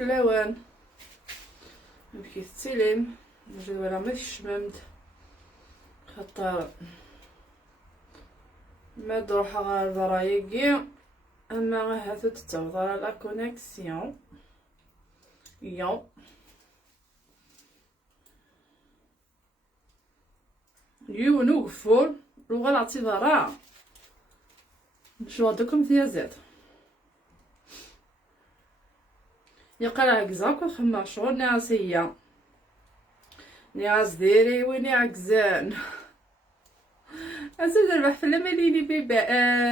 فلاوان نمشي تسلم نجي ولا ما تشممت خاطر ما تروح غير ضرايقي اما هاتو تتوضر لا كونيكسيون يو يو نوقفول لغة الاعتبارات شو دوكم فيها زيت يقرا كزاك وخما شغل ناسيه ناس ديري ويني عكزان ازول ربح في الماليني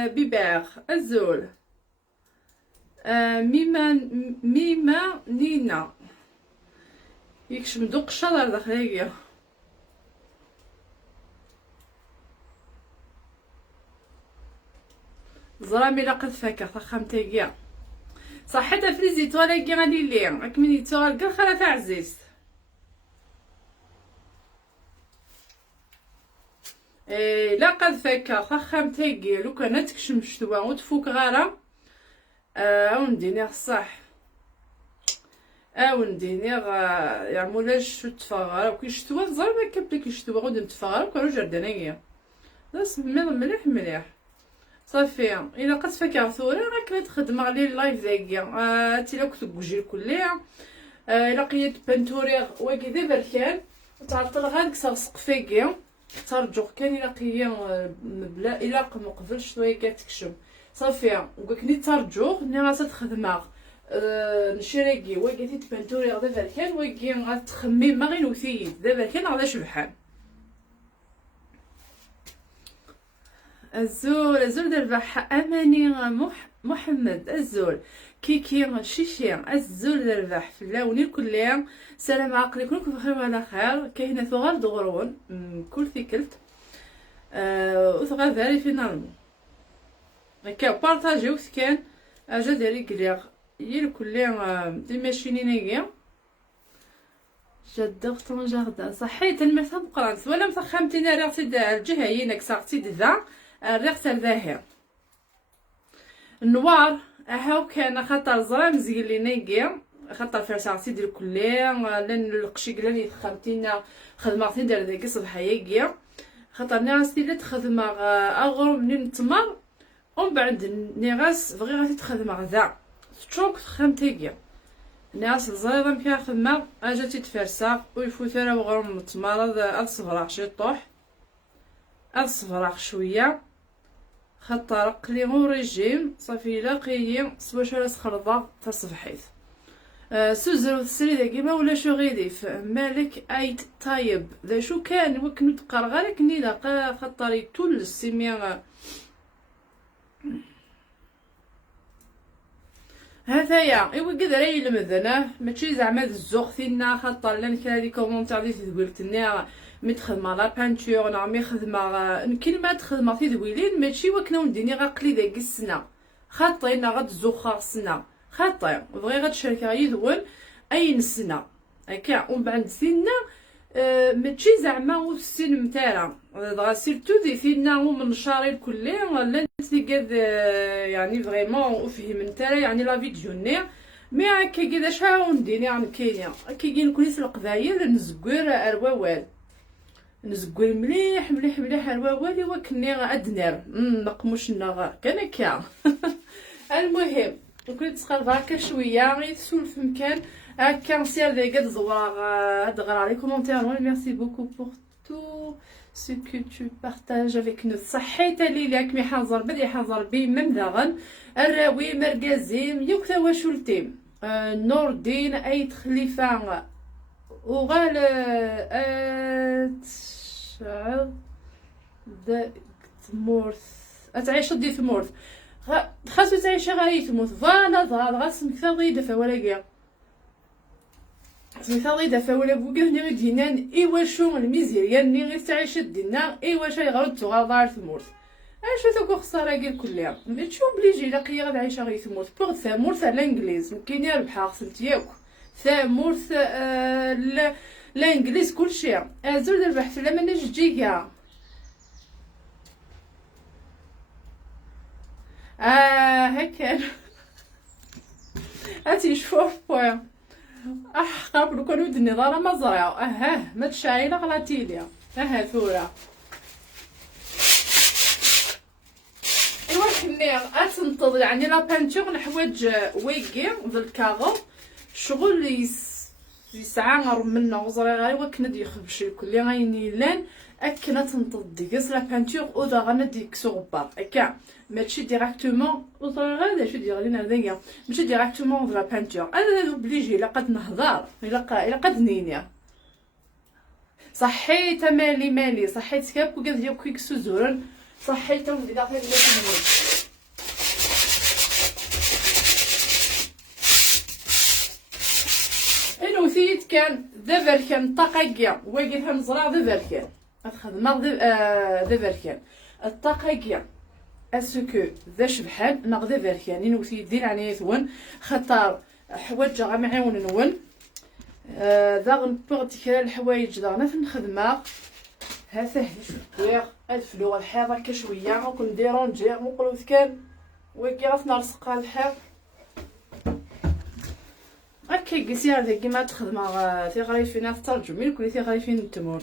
بيباغ ازول ميما نينا يكش مدوق الشجر داخلية زرامي لقد فاكر فخمتيكيا صحتها في زيتولا كي غادي ليا راك من يتوال كاع خرا عزيز لا قد فاكر فخمتيكيا لو كان تكشم شتوا وتفوك غارة ونديني الصح ونديني يعني مولاش تفغر وكي شتوا زعما كبلك شتوا غادي نتفغر وكانوا جردانيه بس مليح مليح صافي الا قد فكر ثورة راك تخدم على اللايف داكيا تي لو كنت بوجي كلها الا قيت بنتوري واكي دابا بركان تعطل غادك سقفيكيا ترجع كان الا قيا بلا الا قبل شويه كتكشم صافي وكني ترجع ني راسها تخدمها نشريكي واكي تبنتوري دابا بركان واكي غتخمي ما غير نوثيد دابا بركان غادا شبحان الزول دربح اماني محمد الزول كيكي شيشي الزول دربح في اللوني كلها سلام عقلي كلكم بخير وعلى خير كاينه ثغار دغرون كل ثيكلت وثغار ذاري في نارمو هكا بارطاجيو كان اجا داري كليغ يل كلها دي ماشينينيا جدغ طون جاردان صحيت المرتب قرانت ولا مفخمتينا راسي الجهه ينك ساعتي ذا الريغ الظاهر النوار هاو كان خاطر زرا مزيان لي نيكي خاطر فرساعتي ديال كليه لان القشيكلان يخمتينا خدمتي دار ديك صباحيه خاطر ناس اللي تخدم اغرو من التمر ومن بعد ناس بغي غادي تخدم ذا شوك خمتيكي ناس الزريضه مكا خدمه اجاتي تفرسا ويفوت راه غرو من التمر هذا الصفراق شي طوح الصفراق شويه خاطر قليغو ريجيم صافي لاقيي سواش راس خرضه تصبحيت سوزرو السريده كيما ولا شو غيديف مالك ايت طيب ذا شو كان وكنو تقرا غير كني لاقا خاطر يتول السيميا هذايا ايوا قدر يلمذنا ماشي زعما الزوق فينا خاطر لان كان لي كومونتير دي تقولتني متخدمه لا بانتور نعمي خدمه كلمه خدمه في ذويلين ماشي وكنا نديني غقلي داك السنه خاطينا غاد الزوخه السنه خاطر بغي غاد الشركه يذول اي نسنا هكا ومن بعد سنه ماشي زعما والسن نتاعنا دغا سيرتو دي فينا ومن شاري الكلي لا تيقاد يعني فريمون وفهم نتاعنا يعني لا فيديو ني مي هكا كدا شحال نديني عن كاينه كي نكوني في القبايل نزكور ارواوال نزكور مليح مليح مليح ارواوال وكني ادنر نقموش النغا كان هكا المهم كنت تسخر هكا شويه غير تسولف مكان هكا نسير ديك زوار هاد غرا لي كومونتير ميرسي بوكو بور تو سو كو تو بارطاج افيك نو صحيت لي لك مي حاضر بدي حاضر بي ممدغن الراوي مركزيم يوكتا واشولتيم نور الدين ايت خليفه وغال اتشعر مورث اتعيش دي في مورث خاصو تعيش غاية تموت فوالا ظهر غاسم كثاغي دفا ولا كاع سميتها دفا ولا بوكا هنا دينان ايواشو الميزيريان ني غير تعيش دينا ايواش يغرد تغار تموت اش تاكو خساره كاع كلها ماشي اوبليجي لاقيه غاد عايشه غير تموت بوغ ثامورث على الانجليز كاين يربحها خصنت ياك ثامورث لا الانجليز كلشي ازول البحث لما نجي كاع هكا هاتي شوف بوين قابلو كانوا ودني دارا ما زرعو ما تشعيله غلاتي ليا ثورة. ايوا كني اتنتظر يعني لا بانتور الحوايج ويكي بالكاغو شغل يسعى منا وزريغا ايوا كنا يخبش كل غايني لان اكنا تنتظر ديكس لا بانتور او دا غانا ديك صوبا هكا ماشي ديراكتومون وزريغا داش دير لينا هذايا ماشي ديراكتومون لا بانتور انا اوبليجي الا قد نهضر الا قد نينيا صحيت مالي صحيت كاب وكذا ديال كويك سوزورن صحيت ولدي داخل المسجد انو ثيت كان ذا كان طاقيا واقف نزرع ذا كان الخدمه ذا كان الطاقيا اسكو ذا شبحال ناغ ذا كان انو ثيت دير عني ثون خطر حوايج غا معاون نون ذا غنبغ كرا الحوايج ذا نخدمها ها سهل شويه الفلوغ الحيط هكا شويه غنكون ديرونجي نقولو كان وكي غنرسق الحيط هكا كيسير ذاك كيما تخدم تيغريفين تترجمي كل تيغريفين التمور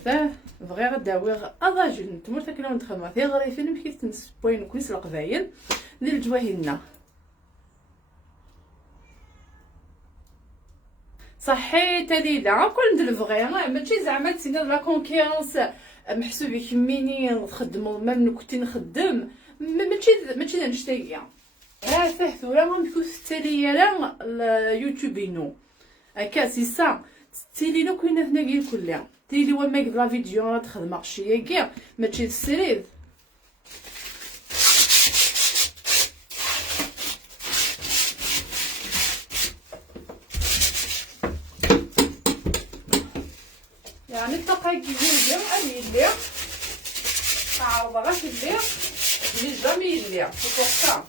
بغي غداوي اضاجي التمور تاكلو نتخدم تيغريفين ملي كيتنسبوين كويس القبايل ديال الجواهينا صحيت ليلى كل ندير الفغي ماشي زعما تسينا لا كونكيرونس محسوب يكميني نخدمو ميم كنت نخدم ماشي نشتاقيا فيه ثورة غنمشيو التالية لا اليوتيوبينو هكا سي سا تيلينو كاينه هنايا كلها تيلي وما يقدر لا فيديو راه تخدم شي كاع ماشي السريد يعني الدقائق يجيو اللي تعرض غير اللي جامي اللي توقع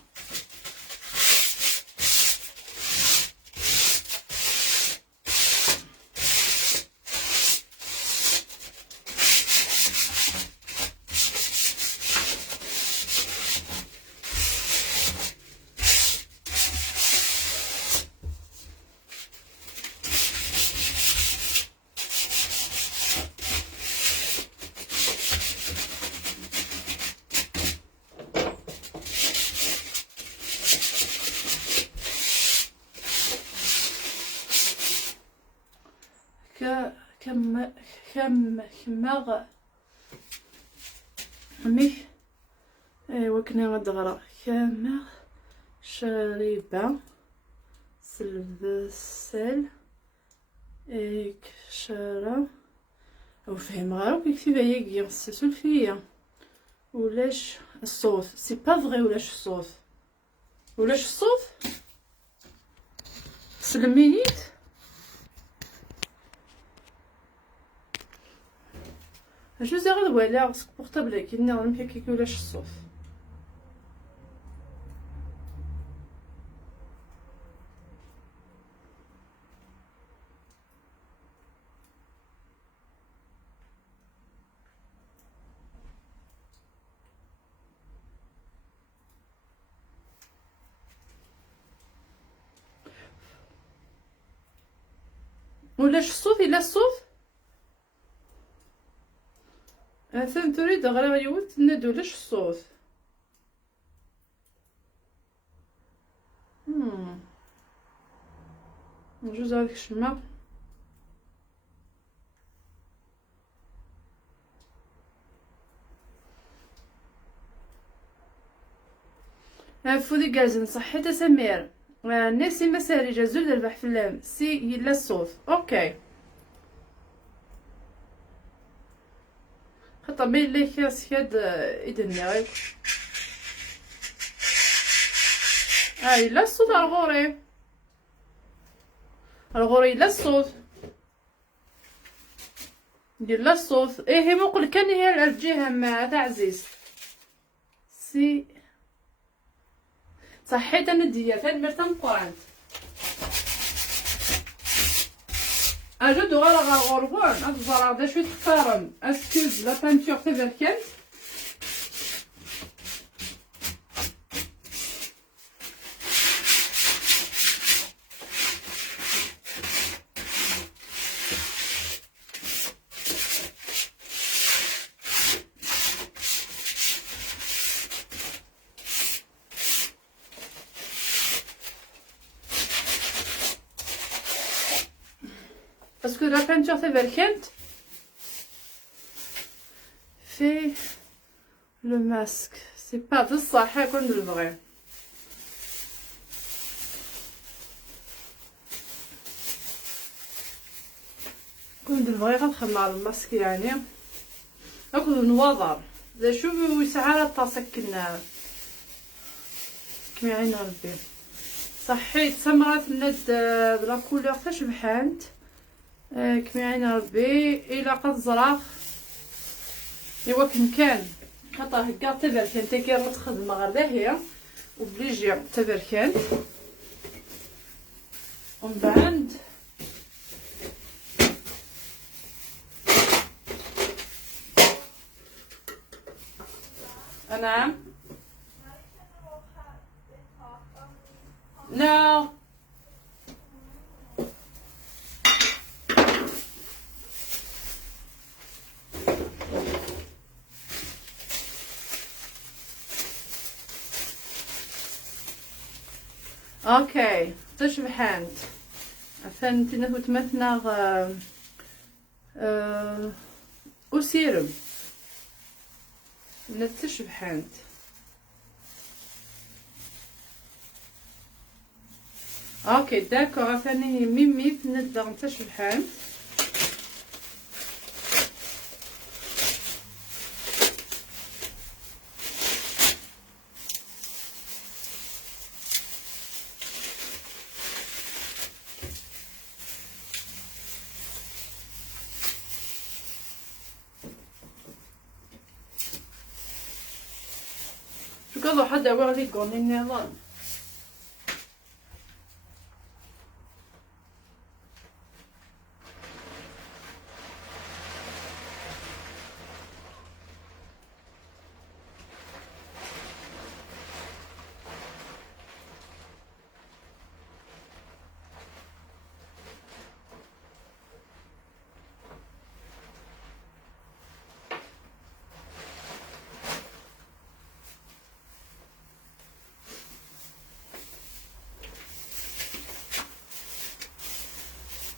كماغ مي ايوا كنا غدغرا كماغ شريبه سلبسل ايك شرا وفهم غير كيكتب هي سلفيه ولاش الصوت سي با فغي ولاش الصوت سلمينيت جو زي غير ولا بورطابل كينا نمشي كيكي ولاش الصوت ولاش الصوت الا الصوت مثلا تريد غير يوت ندو لاش الصوت نجوز هذيك الشمع فودي كازن صحيت سمير نفسي مساري جازول البح في اللام سي يلا الصوت اوكي طبيعي اللي كاس كاد يدني غير لا الصوت الغوري لا الصوت ندير لا الصوت هي مقول كان هي الجهه مع تاع عزيز سي صحيت انا ديال فين مرتم قرانت اجدو غير غوربون اتزرع دا شويه تقارن اسكوز لا بانتور تاع كان باسكو لا بانتور تبركنت في لو ماسك سي با بصح كون البغي. كنت نبغي غنخدم على الماسك يعني ناكل نواظر دا شوف يسعى لا تسكن كما عين ربي. صحيت سمرات الند بلا كولور تشبحانت كما عين ربي الا قد زراخ ايوا كان خاطر هكا تبركان تاكي تخدم غير داهيه وبليجي تبركان ومن بعد نعم. No. اوكي تشبحانت عفان تنهو تمثنا وسيرم نتشبحانت. اوكي داكور عفاني ميمي ندغ نتشبحانت. شكرا حد أوغ لي قوني النظام.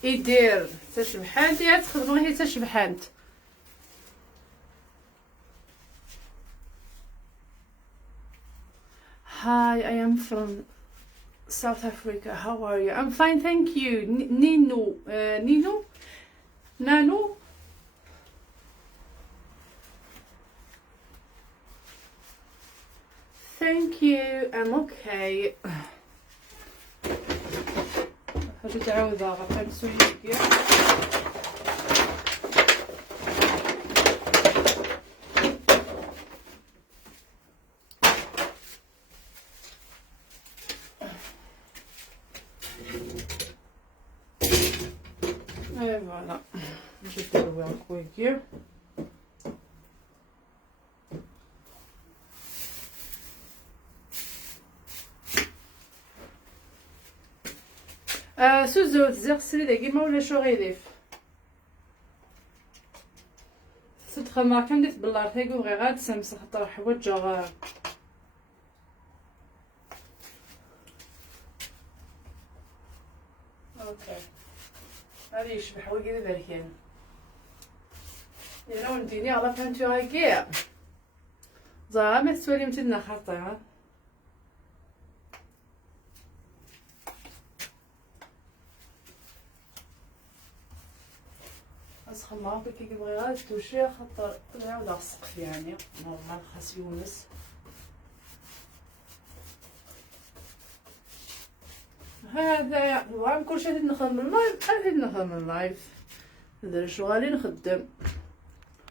يدير تشبحانت يا تخدمو هي تشبحانت. Hi, I am from South Africa. How are you? I'm fine, thank you. Nino, Nino, Nano. Thank you. I'm okay. هاجي تعاود غنمسح شويه. اي فوالا نجي نديرو كويكي. سوزو تزيغ السريدة كيما ولا شو غيديف صدق ما كان ديت بلار تاكو غير غاد سامس خاطر حوايج اوكي هادي يشبح وكذا بركان يلا ونديني على بانتو هاكيا زعما ما تسولي متنا خاطر اسخما بك كيبغي غير توشي خاطر نعاود على السقف يعني نورمال خاص يونس. هذا المهم كلشي غادي نخدم اللايف غادي نخدم اللايف ندير شغالي نخدم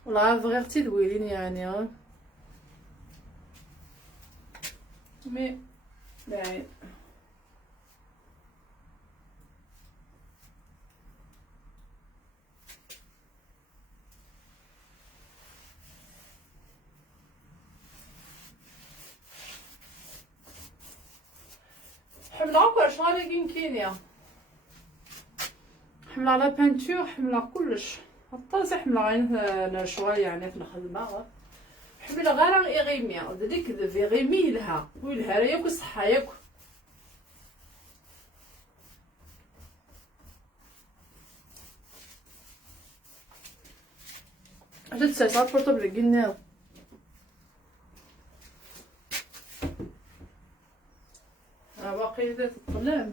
ولا غير تدويلين يعني مي باين. حملة كاع شغالة كين كينيا حملة على بانتور حملة كلش حتى حملة غير شغال يعني في الخدمة حملة غير إغيميا وديك إغيمي لها ويلها ياك وصحة ياك. عشان تسعة بورطابل قلنا باقي ذات الطلام.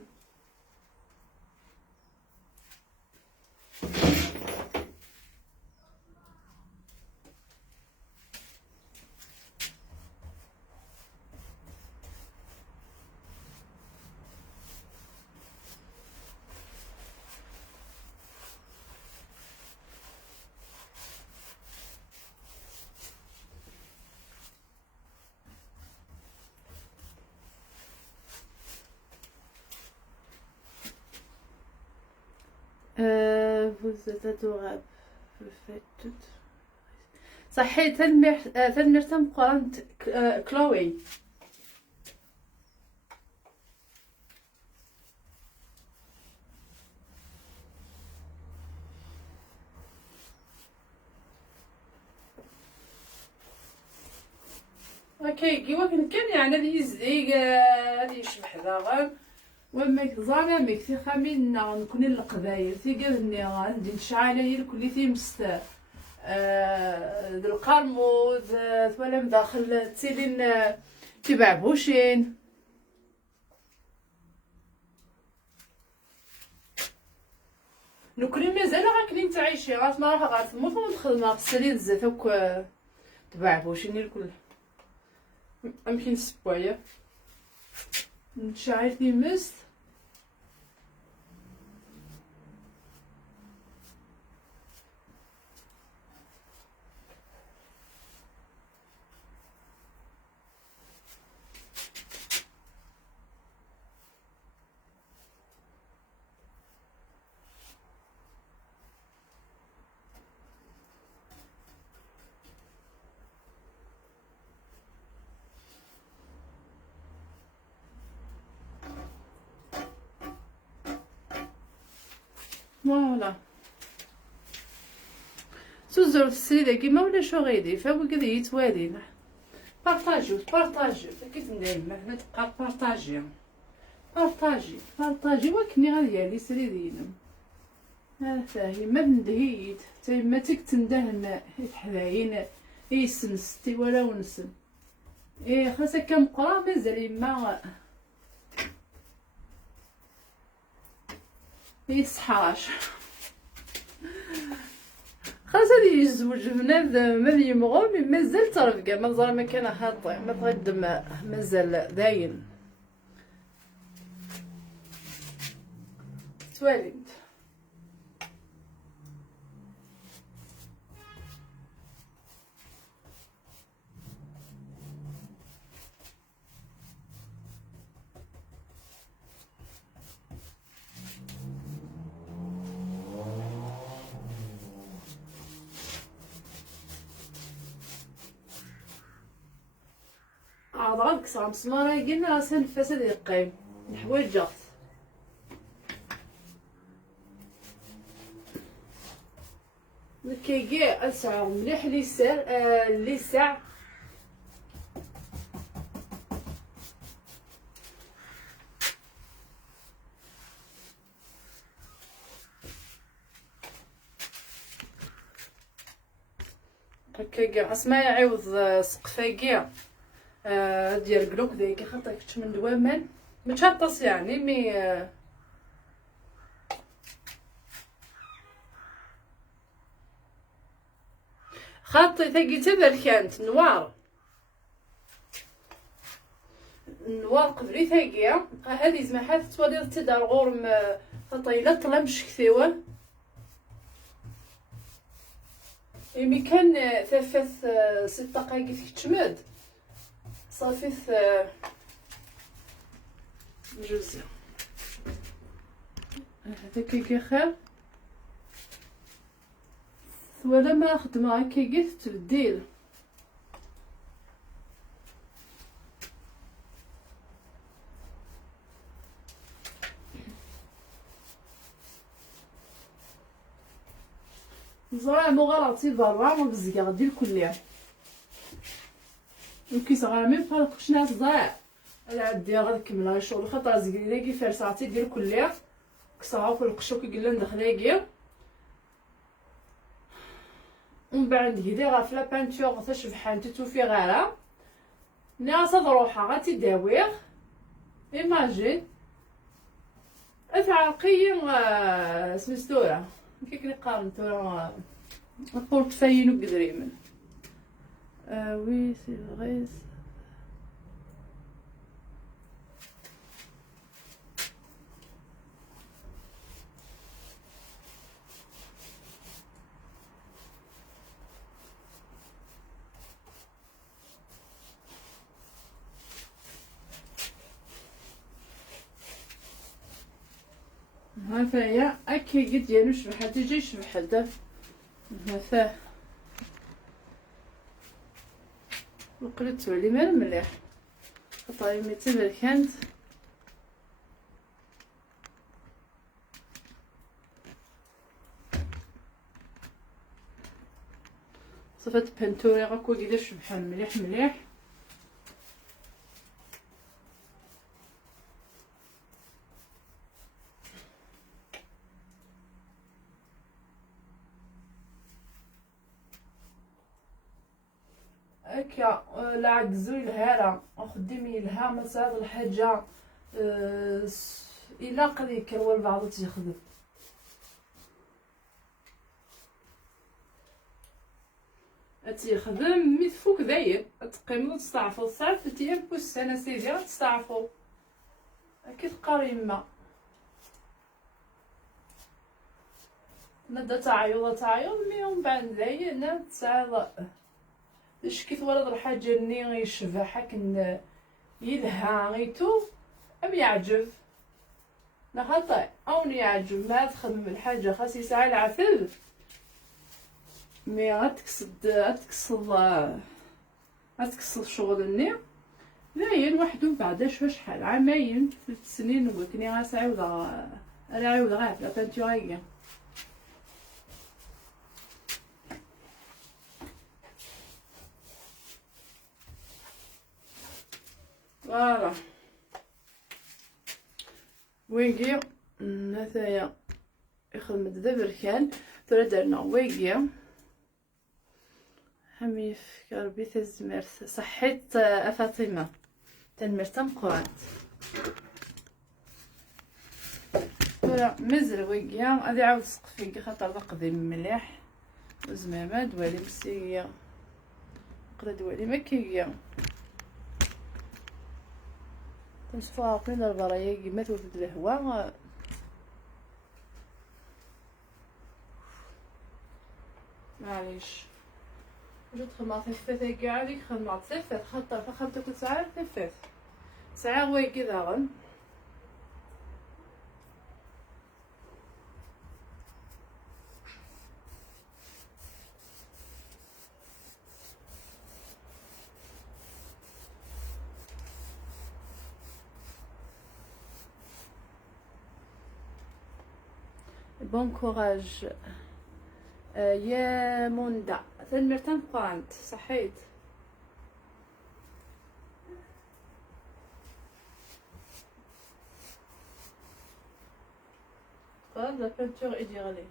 Vous êtes adorable. Vous faites tout. صحيت تنمرتم قرنت كلوي. اوكي كيوا كان يعني هذه يزديق هذه يشبح داغن وما زعما ميك في خامين نكون القبايل في قالني غندي نشعل هي الكل تيمست ذو القرموز ولا مداخل تسيلين تبع بوشين نكون مازال غاكلين تعيشي غاس ما راح غتموت وندخل مع السرير زافوك تبع بوشين الكل يمكن السبوعيه نشعل تيمست فوالا سوزر في السريدة كيما ولا شو غيدير فهو كذا يتوالين بارطاجيو دايما هنا تبقى بارطاجي وكني غادي على سريدينم فاهم ما بندهيت تما تندهن حداين يسمستي ولا ونسم خاصة كم قرا مازال ما يصحاش خاص هادي يزوج بنادم ما يمغو مازال ترفقه مازال ما كان هاطي ما تقدم مازال داين توالد عضلك صام سمارة قلنا راسها نفاس هذا يقيم الحوايج كيجي اسعى مليح لي ساع كيجي اسمع يعوض سقفاكيا ديال قلوك ذيك خاطرك من دوامان متشطص يعني مي خاطي ثقي تبر كانت نوار قبلي ثقيا هذه زمحات توالي تدار غورم خاطي لا طلمش كثيوه مي كان ثلاث 6 دقائق تشمد صافي جوزي هذا كيكي خير ولا ما خدمة كيكي تبديل زرع مغالطي برا وبزقا ديال الكليه وكيصغر ميم فرقش ناس ضايع على عندي غير كملها الشغل خاطر زقلي كي فرساتي ديال الكليه كسراو في القشو كي قلنا ندخل كي ومن بعد هدي غاف لا بانتور تشبحان تتوفي غارة ناس روحها غتداويغ ايماجين افعاقيا سمستورة كيك قارن تورا نقول تفاين وقدريمن وي سي غيس ها فيا اكي قد ينشبح تجي يشبح الدف ها فاه وقلت تولي مال مليح خطاي ميتمر كانت صفات بنتوري غاكو كيدير شبحان مليح مليح هكا لا عجزو الهارة خدامي لها مساعد الحاجة الا قد يكروا البعض تيخدم تيخدم مي تفوك داير تقيمو تستعفو الصعف تيام بوس انا سيدي غتستعفو كي تقرا يما نبدا تعيط مي ومن بعد داير انا تسعى شكيت ولد الحاجه ني يشبح هكا يلها غيتو ام يعجب لا خطا او يعجب ما تخدم الحاجه خاص يسعى العفل مي غتكسل شغل باين وحدو بعدا شحال عامين 3 سنين وكني غنعاود غير لا بانتوريا فوالا ويكي نتايا يخدم دابا بركان ترى درنا ويكي همي في ربي تزمرت صحيت فاطمه تنمرت مقرات ترى مزر ويكي غادي عاود سقفي خاطر قديم مليح وزمامه دوالي مسيه قرا دوالي مكيه تنصفاقين البرايا كيما توجد الهواء معليش جات خدمات الثلاثة كاع هذيك خدمات ثلاثة خاطر فخمت كل ساعة ثلاثة ساعة ويكي داغن بون كوراج يا مندا تنمرتن قرانت صحيت قال لا بانتور ايدي غالي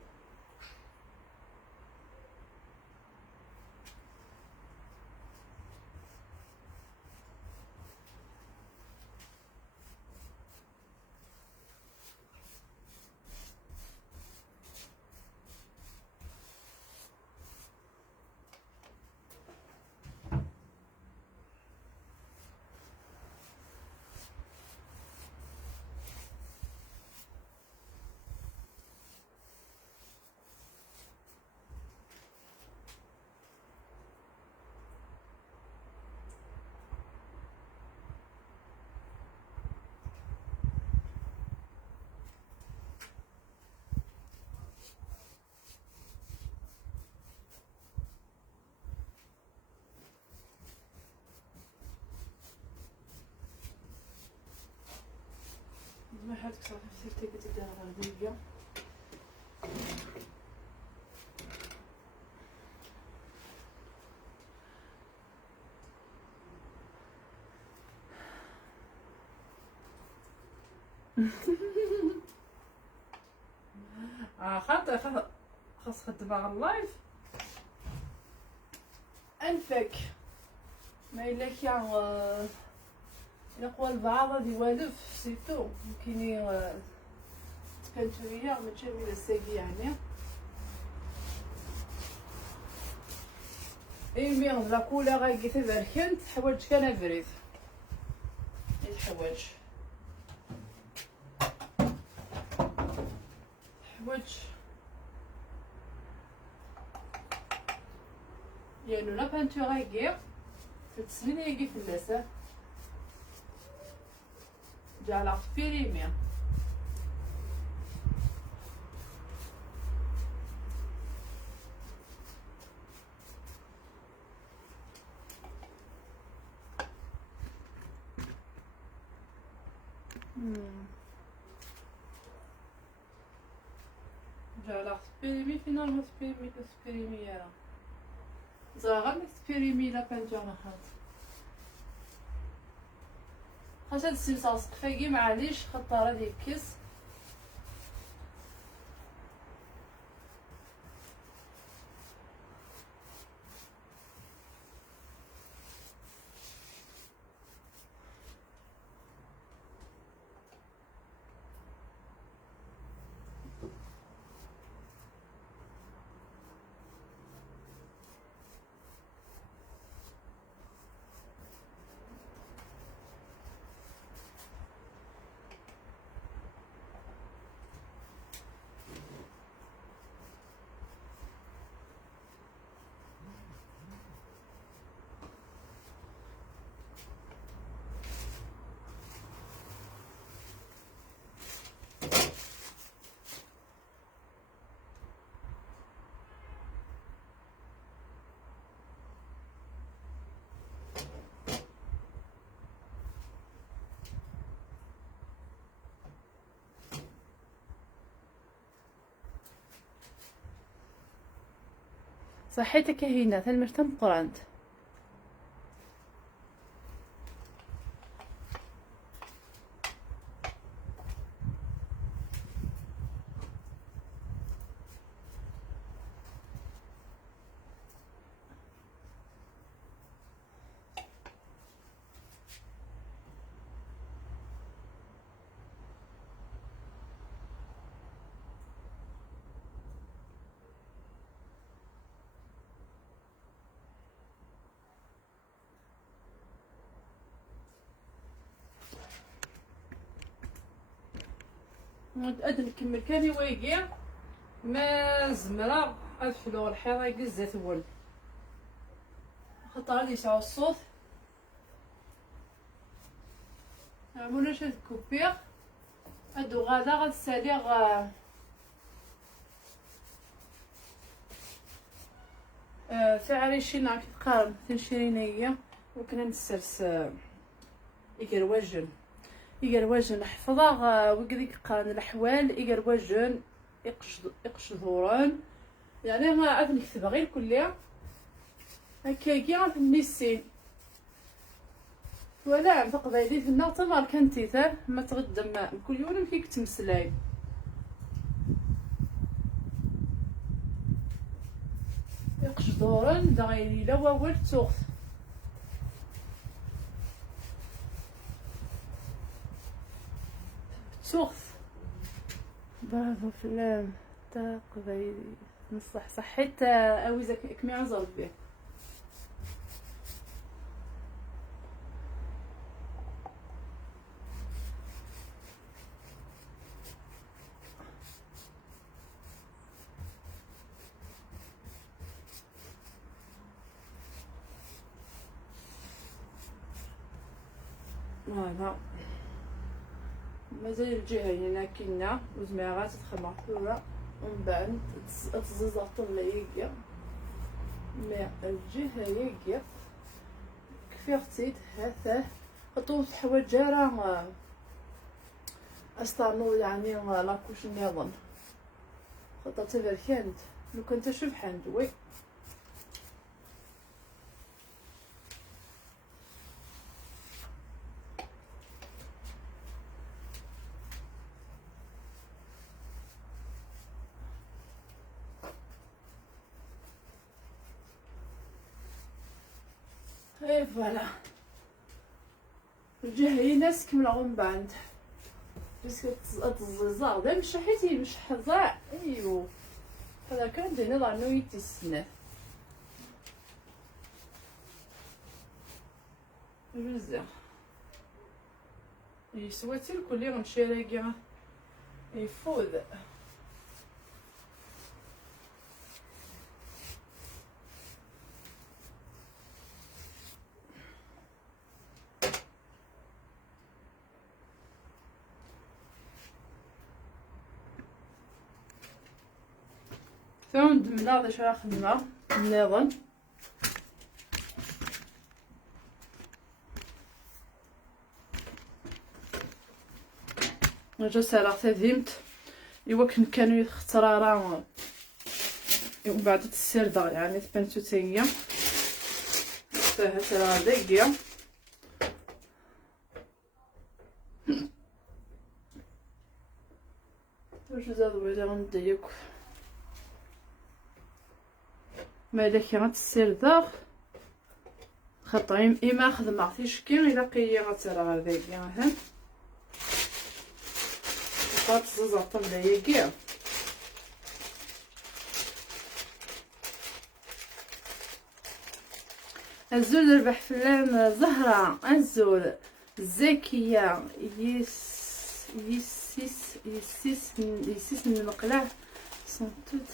ما حد كسر في سيرتك تقدر غادية خاطر خاص خدمة اللايف انفك ما الا كان يقوى البعض غادي والف سيتو كاينين تبانتويا ماشي من الساقي يعني ايمي لا كولا غايكي تبركنت حوايج كان افريد الحوايج يعني لا بانتو غايكي تتسمين يجي في اللاسة جعل بيريمي جعل سبيريمي فينالمون سبيريمي يارا زغا سبيريمي لا بانتو نخاط خاص هاد السلسال سقفاكي معليش خطاره ديال الكيس صحيتك هنا المرتم قرانت نتأدى نكمل كاني وايقيا ما زمرا ادخلو الحيطه يقزات ول خاطر غادي يسعو الصوت عمونا شاد كوبيغ ادو غادا غتساليغ فعريشينا كتقارن تنشرينا هي وكنا نسرس يقرواجن حفظا وكذيك قارن الاحوال يقرواجن يقشدورن يعني ما عاد نكتب غير كلها هكاكي عاد النسين ولا عم تقبايلي في النار تمار كنتي ما تغدم كل يوم فيك تمسلاي يقشدورن دغيلي لا واول توخ برافو فلان تا قبايلي نصح صحيت اويزك كمي عزل بيه فوالا مازال الجهه هنا كاينه وزميرات تخمر فيها ومن بعد تزيز طول يقيا مي الجهه يقيا كفي اختيت هذا خطوط حوايج راه استعملوا يعني لاكوش نظن خطات تبركنت لو كنت اشوف حندوي اي فوالا الجهه ناس كملوا من بعد بس تززاغ دا مش حيتي مش حظاع ايوا هذا كان دينا ضانو يتسنى بزاف يسواتي الكل غنمشي راكي يفوز ثم دمنا باش راه خدمه النظام جا سالا تديمت ايوا كانوا يخترارا ومن بعد تسير دار يعني تبانتو تاهي راه داكيا واش زاد ولا غنديك مالك غتسير دار خطيم اما خدمه تيشكي الا قيه غترى داكيا ها تزز طبله ياكيا الزول ربح فلان زهرة الزول زكية يسيس من المقلع سنتوت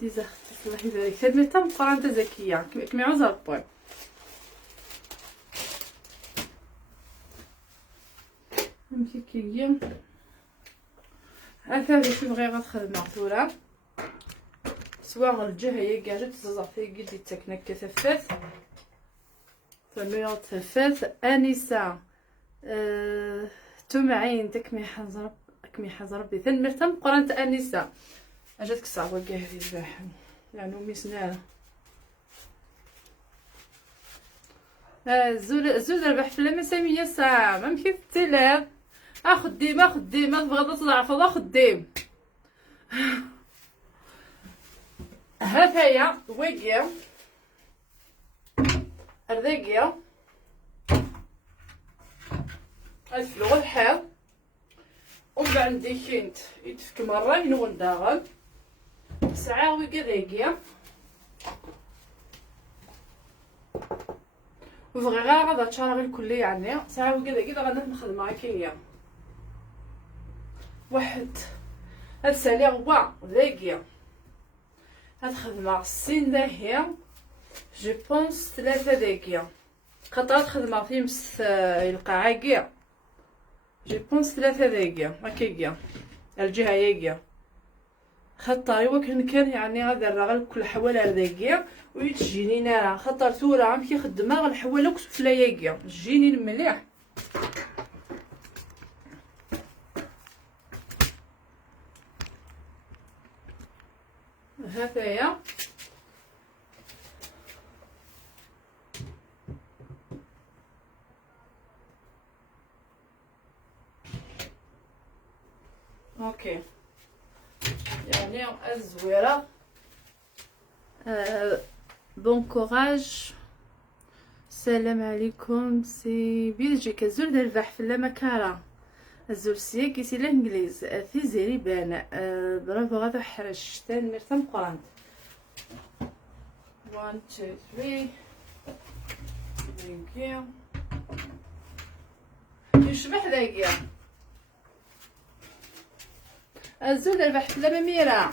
ديزاختيس الله يبارك خدمة تم قرانتا زكية كمي عوزة الطوي نمشي كيا هكا شي بغي غتخدم ثورة سواء الجهة هي كاع تزرع فيها قد تاكنا كثافات ثمية تفات انسة تمعين تكمي حزر بثن مرتم قرانت انسة اجاتك الصعبة كاع هذه الباح يعني ميسنانة الزول ربح في المسامية ساعة ما مشيت التلاب خديمة تبغي تطلع فضا خديم هكايا ويكيا رداكيا الفلو الحال ومن بعد ديكينت يتفك مرة ينون داغل ساعة ويكا داكيا وبغي غير غادا تشارغي الكلية يعني ساعة ويكا داكيا غادا نخدم هكايا واحد هاد سالي هو داكيا هاد خدمة السين داهية جو بونس 3 داكيا خاطر خدمة في مس القاعة كاع جو بونس 3 داكيا هكاكيا الجهة هي خاطر ايوا كان يعني غادا الرغل كل حواله داكيا ويتجيني نارا خاطر ثورة عم كيخدمها غنحولها كسفلايا كاع تجيني مليح هكايا اوكي يعني الزويره بون كوراج السلام عليكم سي بيلجيكا الزول ديال البحث في المكاره الزول سياكي سي الانجليز في زيري بان برافو غادا حرش تان مرتم قرانت 1 2 3 داكيا يشبح داكيا الزول ديال البحث لا ميرا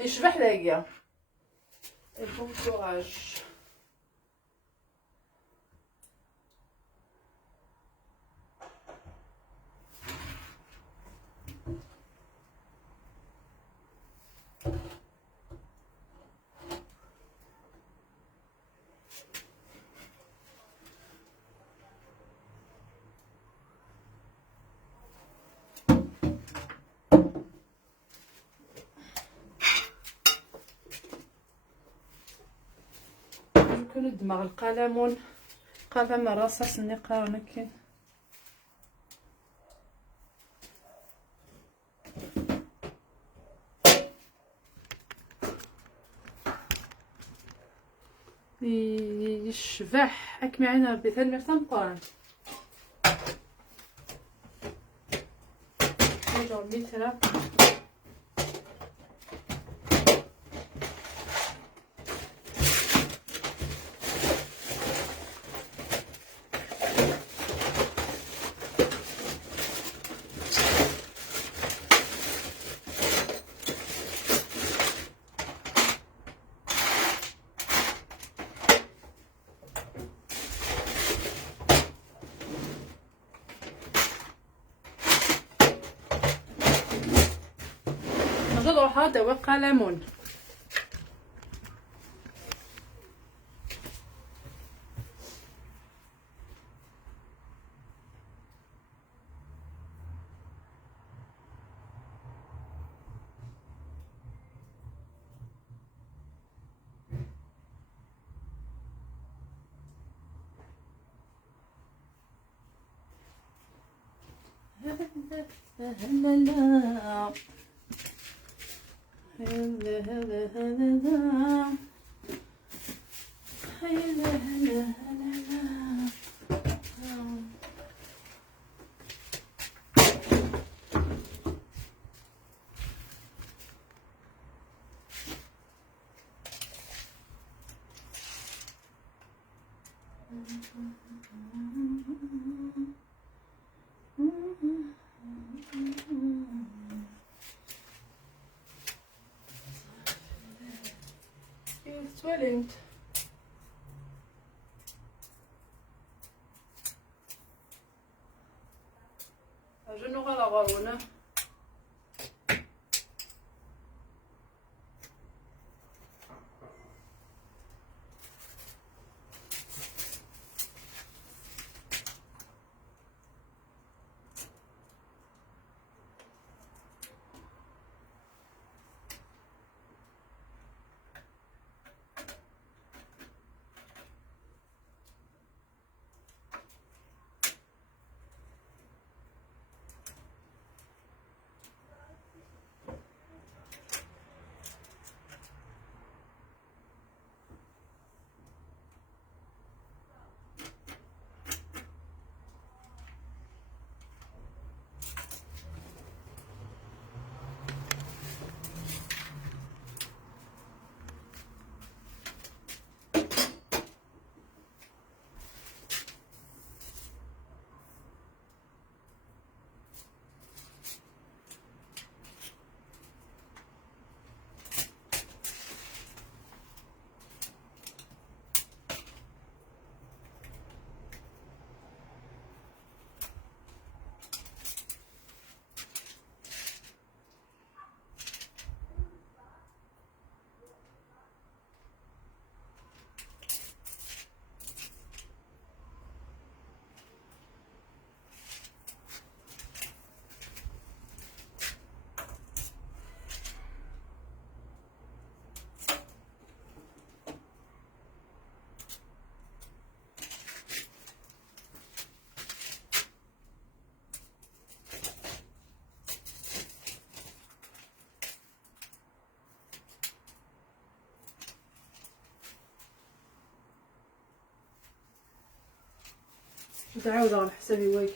يشبح داكيا بون كوراج كل دماغ القلم قلم الرصاص النقار كاين يشبح اك معنا ربي ثاني تنقران نرجع مثلا نضع هذا وقلم تواليت اجنو غلا غرونا تعاود على حسابي ويك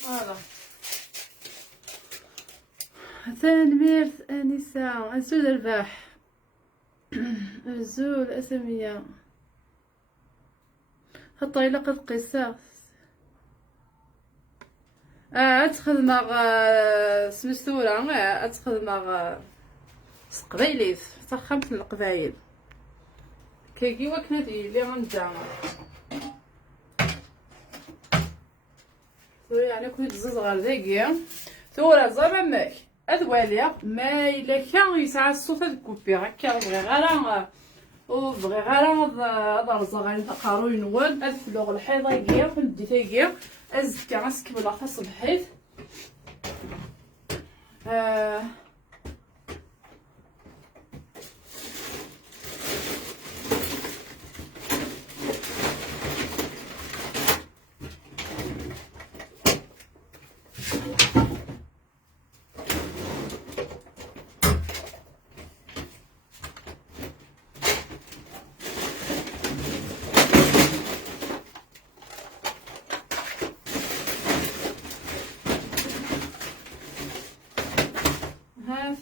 فوالا تنميرت انسه الزول الرباح الزول اسميه الطايله قد قصاص اتخدم سمستوره اتخدم قبايليت فخمت القبايل كيكي وكنا ديالي غندا يعني كنت زغر داكيا ثورة زعما ادواليا ما الا كان يسعى الصوت الكوبي هكا بغي غير وبغي غير هاد رزغ قارو ينول الفلوغ الحيضه كيا كندي تاكيا ازكى غنسكب لاخا صبحيت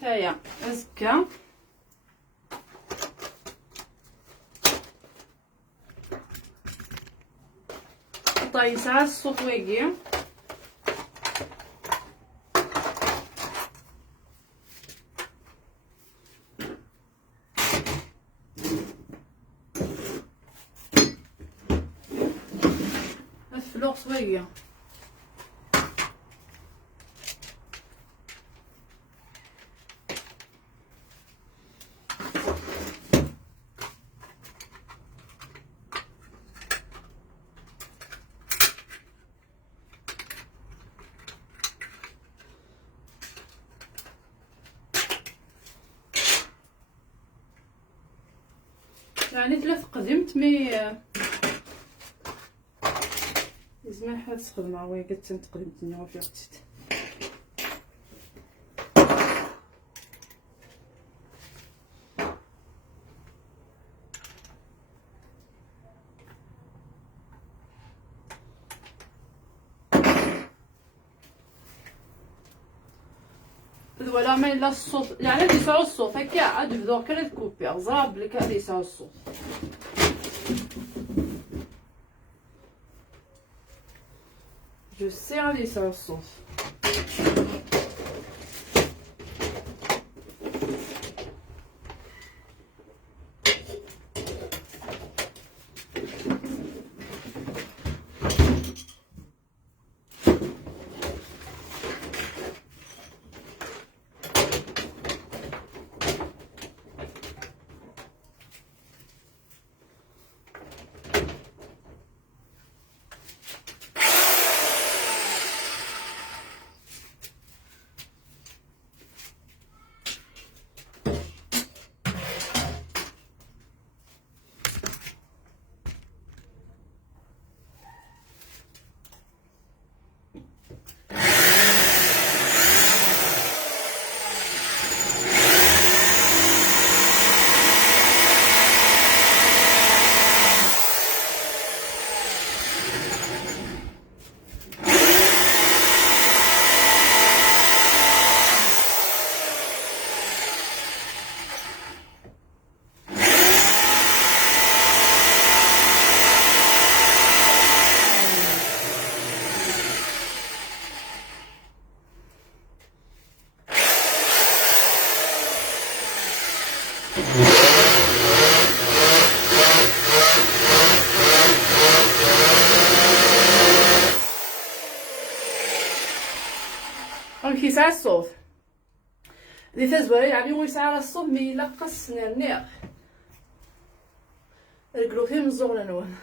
هيا ازكى طيسة الصوت ويجي الفلوق شوية يعني 3 قدمت مي زمان حال تخدم وهي قد تنتقدم الدنيا وفي وقت ولا ما الا الصوت يعني اللي يسعو الصوت هكا عاد بدو كان تكوبي زراب لك هذا يسعو الصوت جو سي غادي يسعو الصوت كيسعى الصوت اللي تزوالي يعني ويسعى الصوت مي الا قص نرنيغ رجلو فيه من الزغل نوان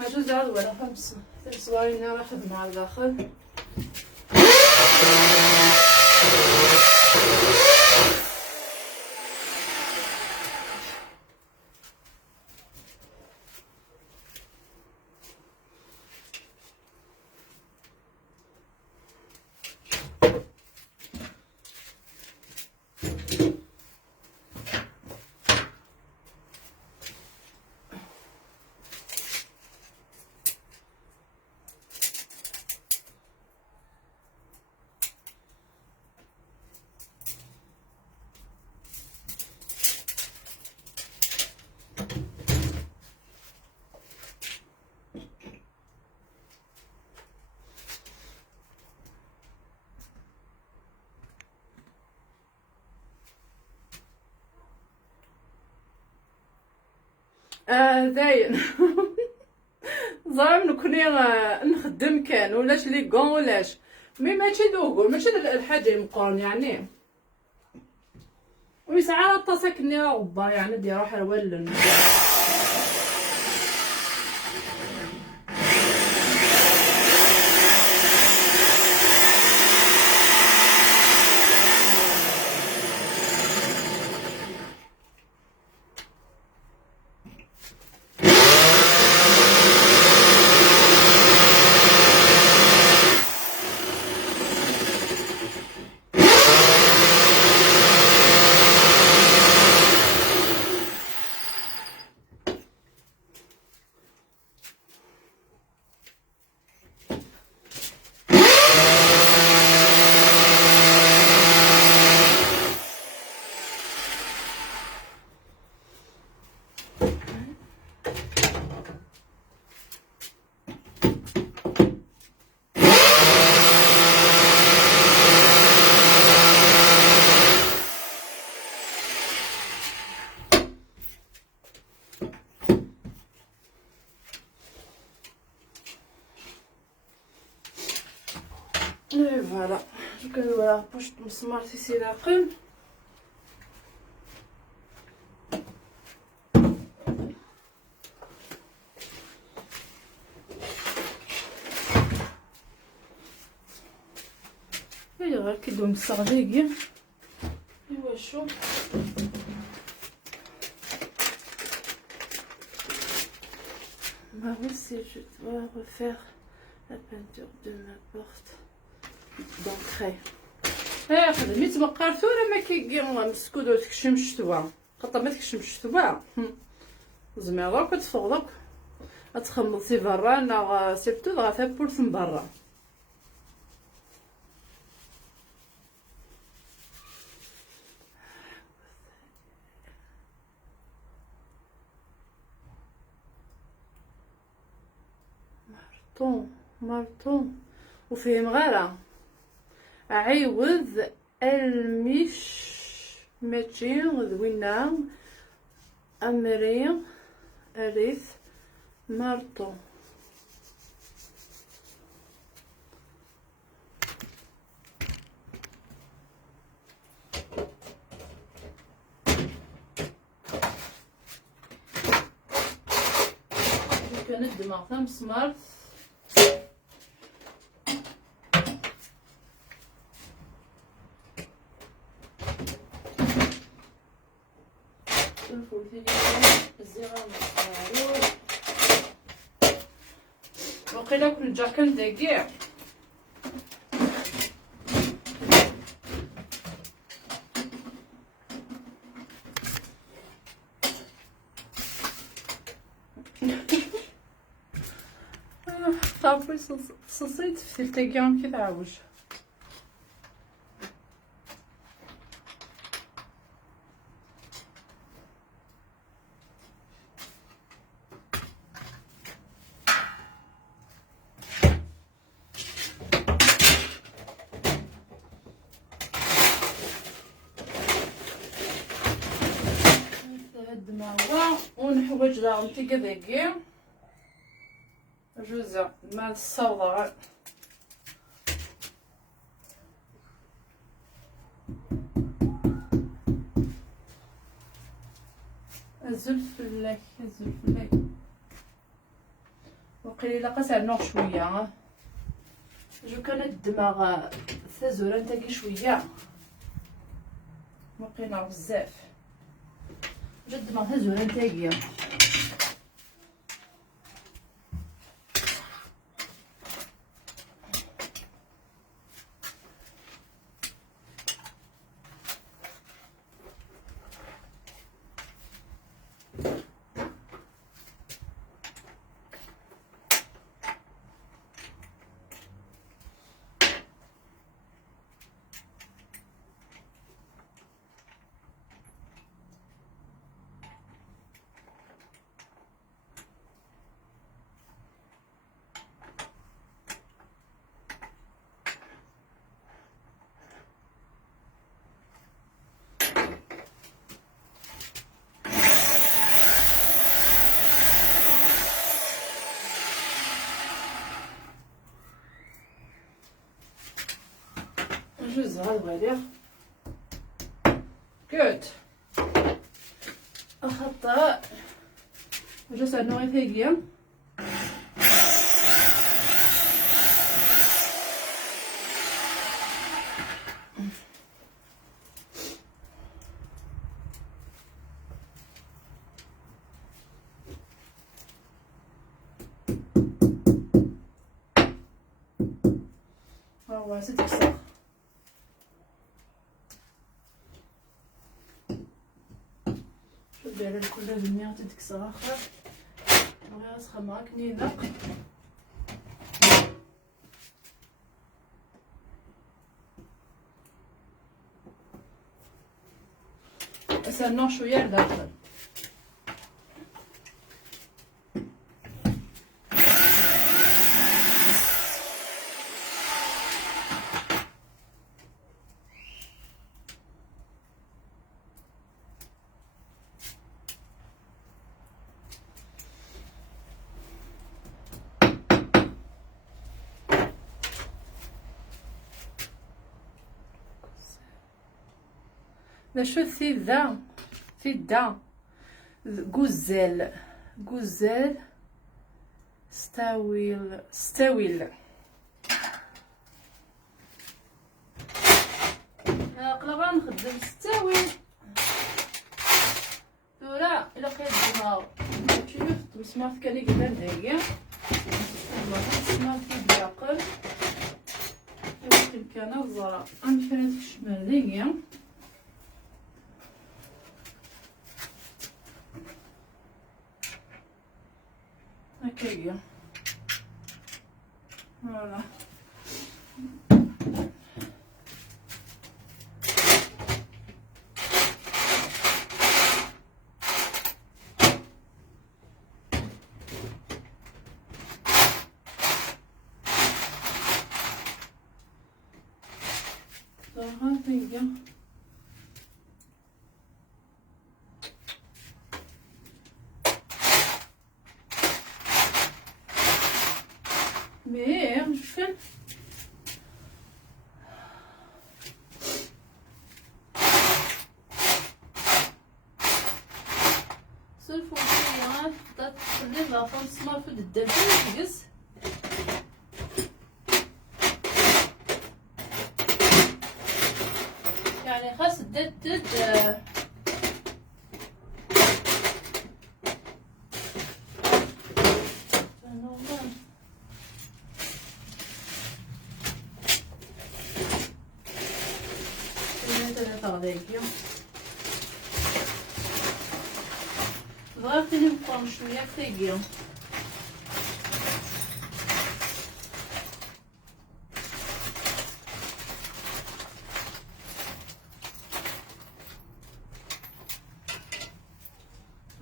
عجوز عاد ولا خمسة تسوالي نار اخذ مع الداخل داين ظاهر نكوني نخدم كان ولاش لي كون ولاش مي ماشي دوغو ماشي الحاجه مقارن يعني ويسعى الطاسه كني غبار يعني دي روح الولن كنورا باش مسمار تيسيلاقم. غير كيدوم الصغديقي. ايوا شو Marie, si je dois refaire la peinture de ma porte d'entrée. خدمي تبقى ثوره ما كيجي مسكود وتكشم الشتوى خاطر ما تكشم الشتوى زميرك كتفوضك تخلصي برا نا سيرتو دغا تابورت من برا. مرطون وفيه مغاره عيوض المش ماشي ذوينا امري اريث مرطون. كانت دماغها مسمار وقيلا كل جاكن دقيق صافي صصيت في التلقيهم كي تعوج. الدماغه ونحوج لها نتيكا دقيق جوزة مع الصودا الزلفلاك وقيلا قاسع نوع شويه جو كانت الدماغ ثازوره نتاكي شويه وقيلا بزاف جد الدماغ ثازوره نتاكيه. جوز هاد غادي كوت اخطا جوز نوع ثقيل هو ستة دايره كل دنيا تدكسر اخر بغيها تخمر كنينه استنى شويه لداخل لا شو ثيدا ثيدا غوزيل غوزيل ستاويل قلا غنخدم ستاويل ثورا الا كيديما شنو في المسمار كان يقدر دايا المسمار كيدياقل يمكن كان الزرع غنفرد في الشمال دايا هكايا فوالا هكايا مي شوفين سلفو فيها تخلي ضعف السمار في الدم تجلس يعني خاص تدد بغيت نبقى شويه ثقيله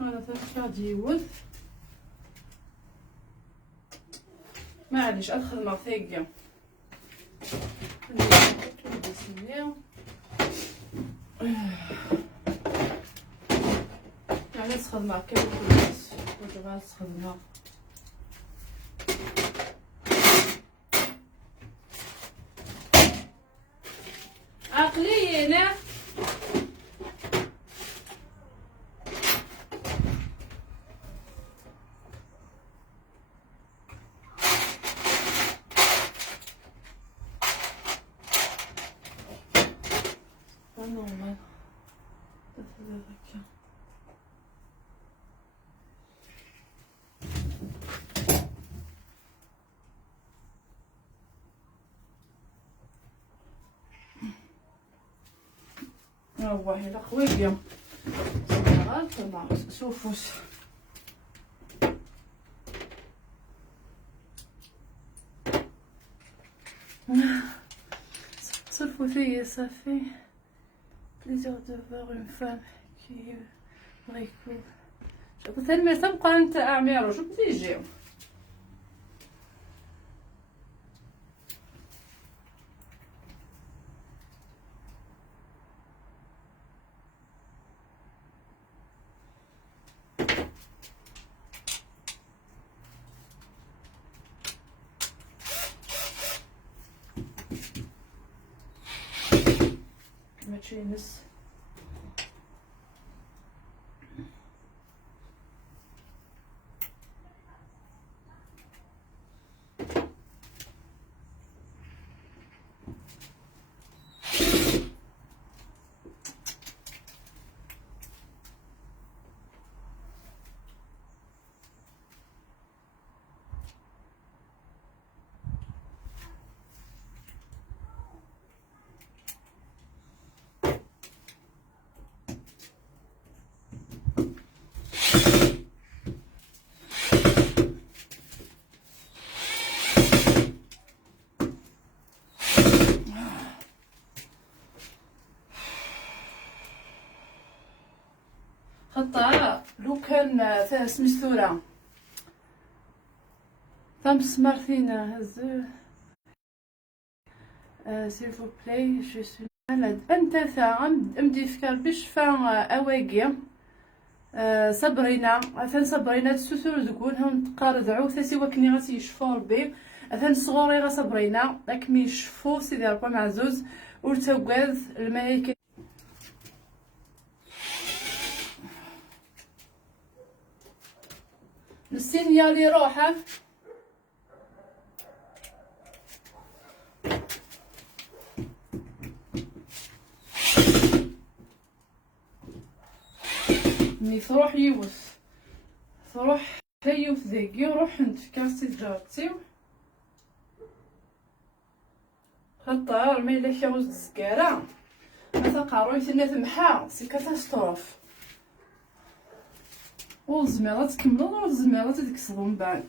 انا تنفع ديول معليش الخدمه ثقيله يعني تخدمها كيف تبغى تخدمها عقلية هنا والله والله لا خويا صغار شوفوا صرفوا فيا صافي plaisir de voir une femme qui bricole شوفوا ثاني تبقى انت اعميرو شو بتيجي ماشينس خطا لو كان سميثورا تمس مارتينا هزو سيفو بلاي جو سو مالاد انت ثام امدي فكر باش فا اواقي صبرينا اثن صبرينا تسوسو تقولهم تقاردعو ثاسي وكني غاسي يشفو ربي اثن صغوري غا صبرينا راك مي يشفو سيدي ربي معزوز ورتوقاذ الملائكه السينيال يروح. مي تروح يوث تروح هيوث ذيكي روح انت في كاسي جارتيو خطر ما إلا كاوز الزكارة مثلا قاروي ثنا تمحى سي كاتاستروف والزميرة تكملو والزميرة تكسرو من بعد.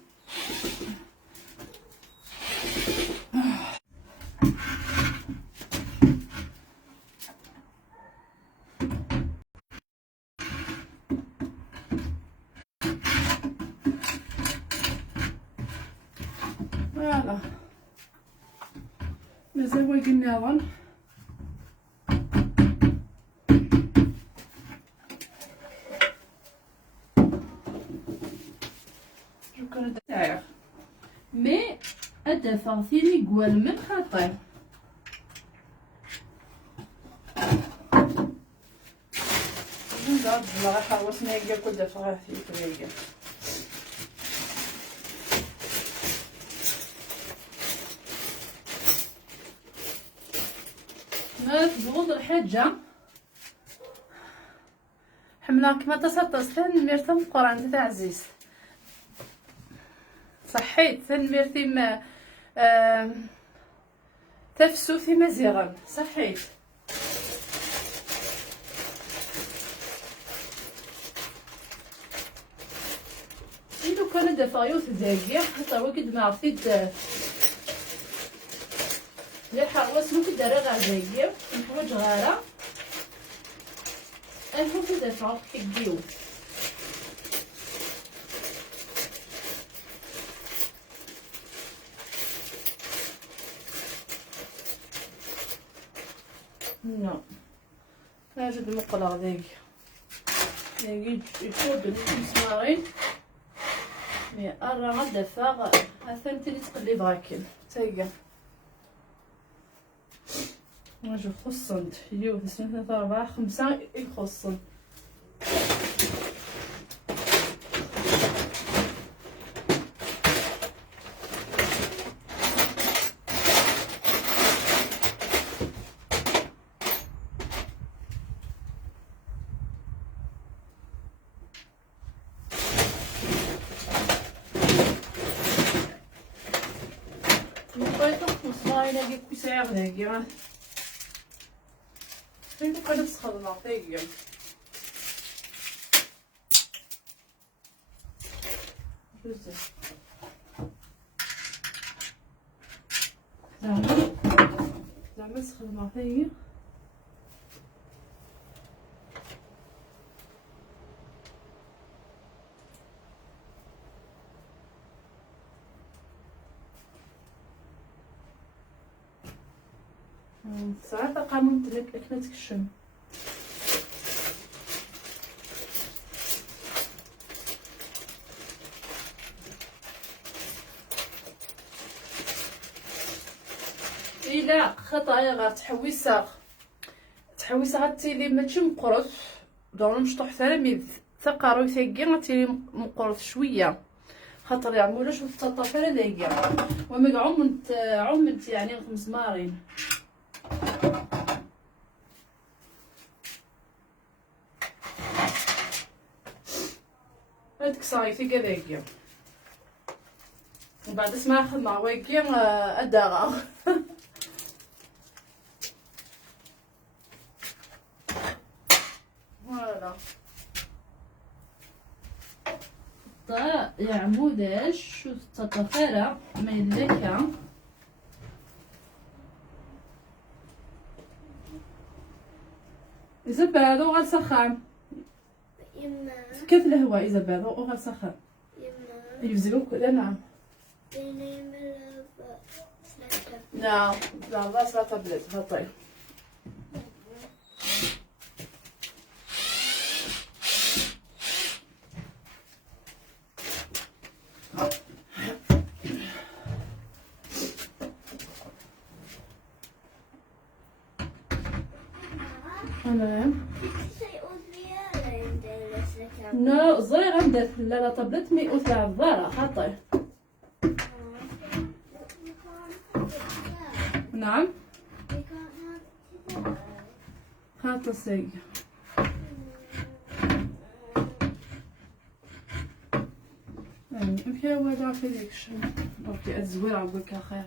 فوالا مازال واقي النيران شكرا تاعي مي ادفع فيني قوال من خاطر نزاد بلا حاوسنا يلقى كل دفع فيه كريا ما تبغض الحاجة حملاك ما تصطس ثان ميرتم قران تاع عزيز صحيت ثان ميرتي ما تفسوثي مزيغا صحيت إذا كان دفايوث ذاكي حتى وكد ما عرفتي لا حواس ممكن دارا غا ذاكي نحوج غارة نحوج دفاو حكيو نو نجد المقلة ذاكي يفود المسمارين مي أرى غدا فاغ أثنتي اللي تقلب غاكين تايقا نجو خصنت يو تسنين ثلاثة أربعة خمسة يخصن نلاقي كوساع ذاكي فين قد تخدم ذاكي بزاف زعما تخدم ذاكي ساعات قانون تلك أكلتك الشم إلا خطايا غير تحويسة غتيلي ماشي مقرص دون مشطوح ثاني ثقارو ثاقي غتيلي مقرص شوية خاطر يعملوش في التطافير ذاكي وما عمنت يعني مزمارين هاديك صايفي كذاكيا وبعد اسمها خدمة واكيا اداغا فوالا طا يا عموداش شو التطافيرة ما يدلكا إزابيلو غنسخن يما كيف الهواء إزابيلو وغنسخن يما يفزلوك لا نعم نعم لا بس لا تبلت هطي أنا نا زري غندير لا طبلت مي اوثا الضارة خاطر. نعم خاطر سيء. يمكن ولا في ديك الشيء. اوكي الزوير عقولك خير.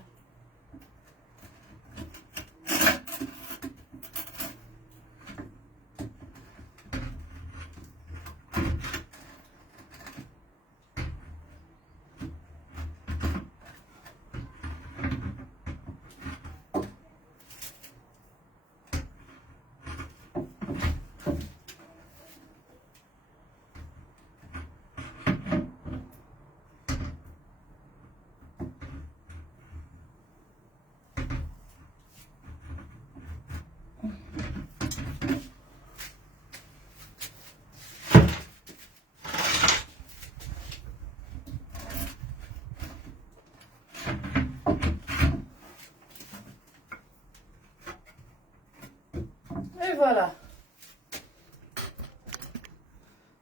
فوالا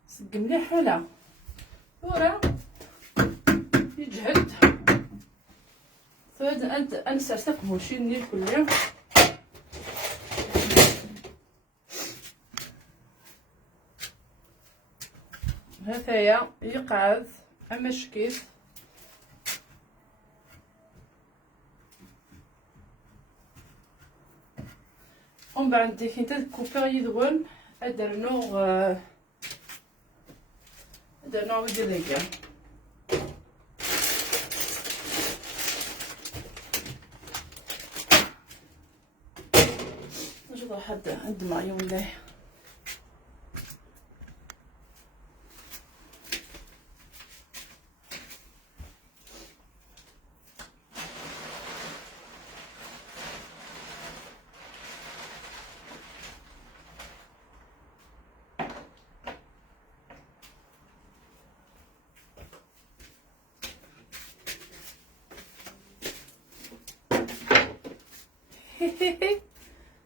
سق مليح هنا ورا يجهد فهاد انت انسى سقموشي نيل كلها هذايا يقعد اما شكيت ومن بعد ديك انت كوبا يدون درنو بديليكا نشوف واحد عند معي ولا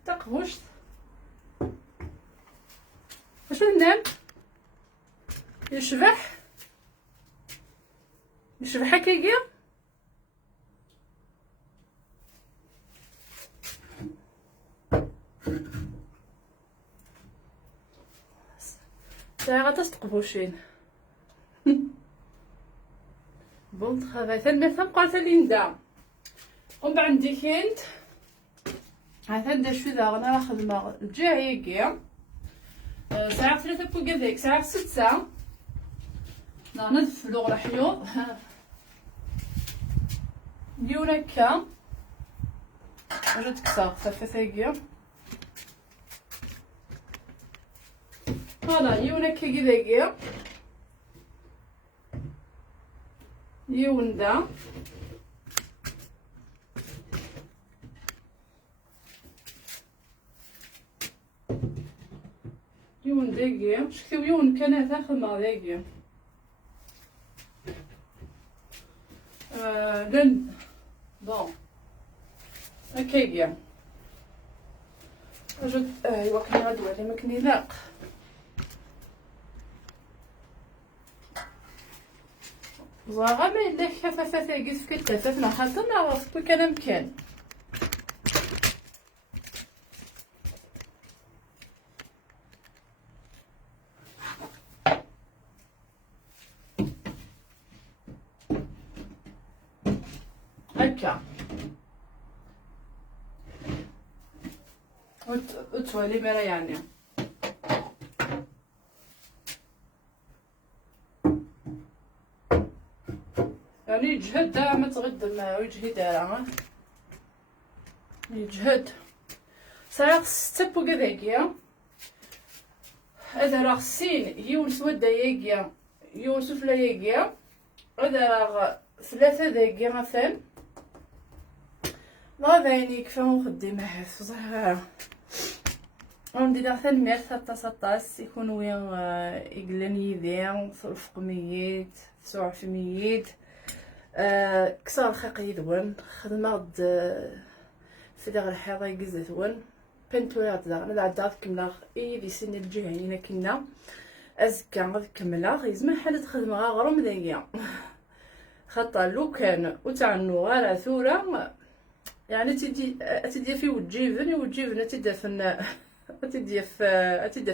تقوشت واش ننام يشبح هكاكيا ساعة تستقبوشين بون ترافاي ثاني بقات ليندا ومن بعد ديكينت هذا شوي ذا انا راه خدمه الجايه كاع ساعه 3 بوكاديك ساعه 6 نضفلو غير حيوض يونكا جات كسا صافي ثاقيه فوالا يونكا كذاكيا يوندا يون داكيا شكتو يون كان هذا خدمة داكيا لن بون هكاكيا اجد ايوا كني غدوالي مكني لاق زاغا ما يلا كفافا ثاقيت في كتافنا خاطر نعرف كان مكان هكا وتولي مرا يعني يجهد دا ما تغد ما وجهي دارا يجهد ساعة 6 بوكاداكيا هذا راه سين يون سودا ياكيا يون سفلا ياكيا هذا راه 3 دقايق مثلا لا باني كفاهم خديمه حف صح وندي دا ثاني سطاس يكون وين يقلن يدين صرف ميت سوع في ميت كسر خاقي يدون خدمه في داغ الحيطه يقزتون بنتورات دا انا عاد كملا اي دي سن الجهينه كنا ازكا غنكملها يزما حالة خدمة غروم دايا خاطر لو كان وتعنو غير ثورة يعني تدي في وجيفن تدي في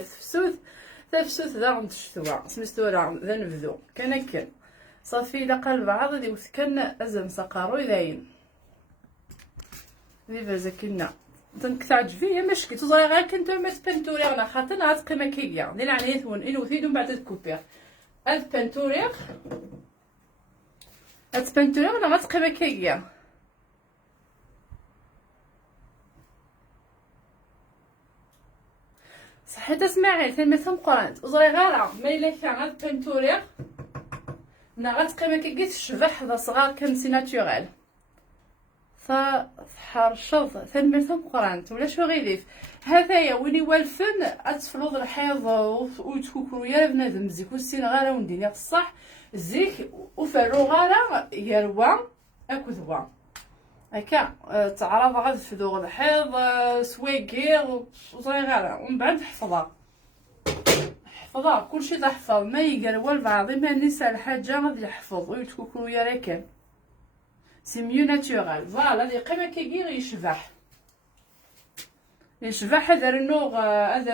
تفسوث ذا غنتشتوا سمستورا ذا نبذو كان صافي لقى البعض اللي وثكن ازم سقارو داين لي فازكنا تعجبي ماشي تزري غير كنت ما تبنتوري انا خاطر عاد قيمه كيكيا ديال عنيثون انو ثيدون بعد تكوبير هاد بنتوري انا غتقيمه كيكيا صحيت اسماعيل ثم قرانت وزري غير ما الا كان هاد بنتوري انا غتقيمه كيكيا الشبح ذا صغار كنسي ناتوريل فحرشض ثم قرانت ولا شو غيديف هذايا وين يوالفن اتفلوض الحيض وتكوكرو يا بنادم زيك والسين غالا وندير الصح زيك وفرو غالا يروى اكذوا هكا تعرض غاد في ذوق الحيض سواكير وصاي غالا ومن بعد حفظها كلشي تحفظ ما يقروا البعض ما نسى الحاجه غادي يحفظ ويتكوكرو يا راكن سي ميو ناتورال فوالا لي قيمه كيغير يشبح هذا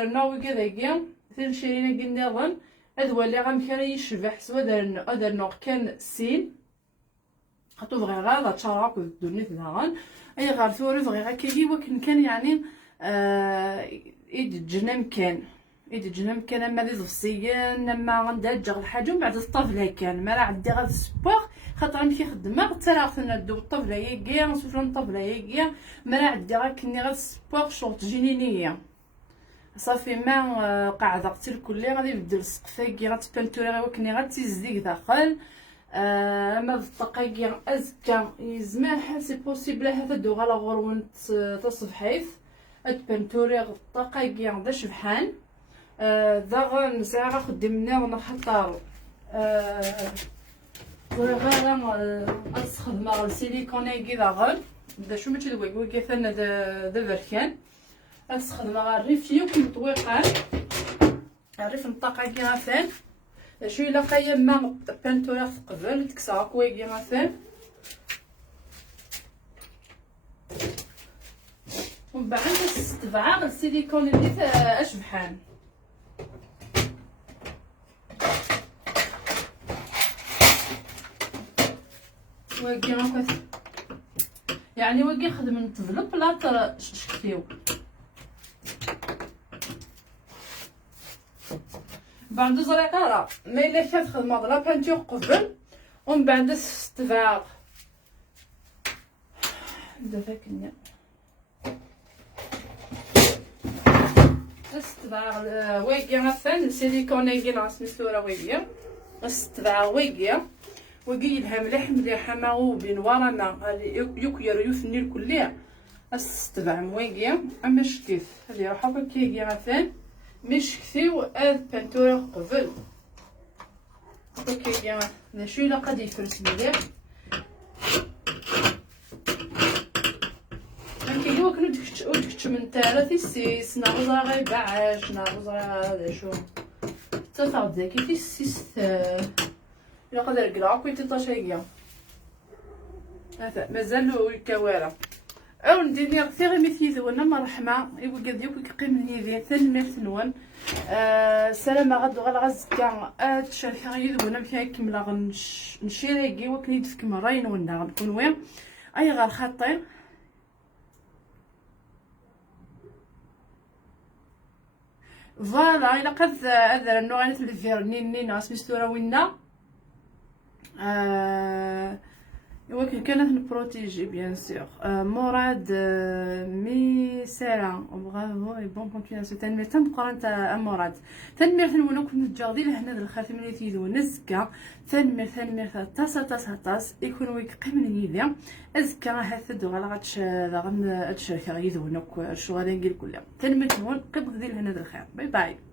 النوع كذا تنشرينا قلنا ظن هذا اللي غنكرا يشبح سوا هذا النوع كان سين خاطو بغي غير تشارك الدنيا ثلاغان اي غير ثوري بغي غير كيجي وكن كان يعني ايد جنم كان اما دي زفسيان اما غندجغ الحاجه ومن بعد الطفله كان ما راه عندي غير السبور خاطر ملي خدمه تراخنا ندو الطفله ياكيا نصوفنا الطفله ياكيا ما راه عندي غير كني غير السبور شورت جينينيه صافي ما قاعده قتل كلي غادي يبدل السقف كي غتبانتوري غير كني غير تيزديك داخل اما الدقيق ازكا يزمح سي بوسيبل هذا دو غالا غرون تصبحيث اتبانتوري الدقيق دا شبحان دا نسعى غنخدمنا ونخطر غير نستخدم السيليكونيكي داغن دا شو ماشي دوي كيفاش دا بركان نستخدم غير الريفيو كمطويقان الريف نطاقا كي غافان شويه الا قيما بانتورا في قبل تكسا كويكي غافان ومن بعد تستبعا السيليكون اللي اشبحان واقي غاكا يعني واقي خدم نتفلب لا ترى شكتيو بعد زريقه راه ما الا كانت خدمه لا بانتور قبل ومن بعد استبعا دابا كنا استبعا واقي غافان السيليكونيكي ناس مسوره واقي استبعا واقي لها مليح ما بين ورانا يكير يثني الكليه استبع مواقيا اما شكيف هذه راح هكا كي غافان مش كثيو بانتورا قبل هكا نشوي لا قد يفرس مليح هكا هو كنت دكتش من تالا السيس نغزا غير بعاش نغزا هذا شو تفاوض ذاكي في السيس إلا قدر قراك ويتطاشيقيا هذا مازالو الكوارع او ندير كثير مثل ذونا مرحمه ايوا قد يوك يقيم نيدي تنمير نون السلام غدو غلا غزكا تشاركا يذونا مكا كملا غنشيريكي وكنيد في كمراين ونا غنكون وين اي غير خاطر فوالا الا قد هذا النوع اللي فيرني ناس مستوره وينا ولكن كانت نبروتيجي بيان سور مراد مي سالا برافو اي بون كونتيناسيون تنمير تنقرا نتا مراد تنمير ثنونو كنت جاغدي لهنا الخاتم اللي تيدو نزكا تنمير طاس يكون ويك قيمن يديا ازكا هاثدو غلا غتشارك يدو نوك شو غادي نقول كلها تنمير ثنون قد غدي لهنا الخير باي باي